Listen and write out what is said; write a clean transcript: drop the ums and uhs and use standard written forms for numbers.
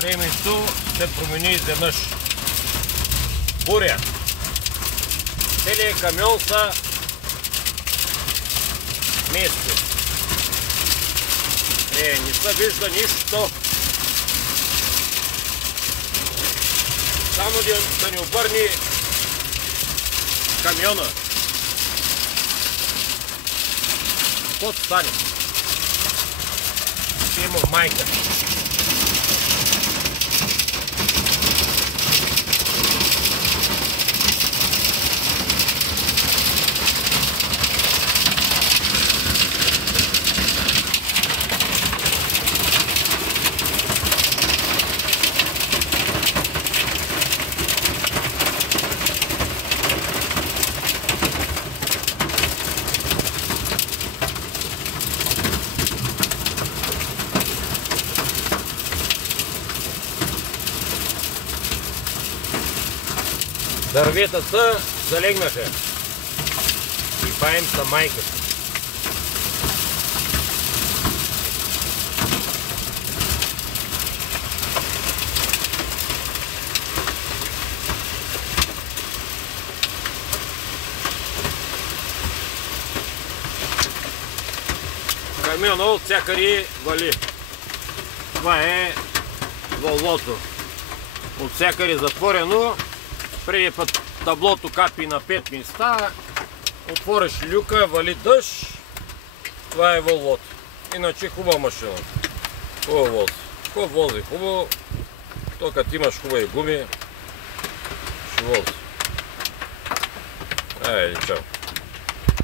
времето се промени изведнъж. Буря. Целият камион са мести. Не се вижда нищо. Само да ни обърне камиона. Какво стане? Ще има майка. Дърветата залегнаха и паем са майката. Камиона от всякъде вали. Това е Волвото. От всякъде затворено. Преди път таблото капи на 5 места, отвориш люка, вали дъжд, това е Волвото. Иначе хубава машина. Хубава вози. Хубав вози, хубаво. То като имаш хубави гуми, ще вози. Айде, чао.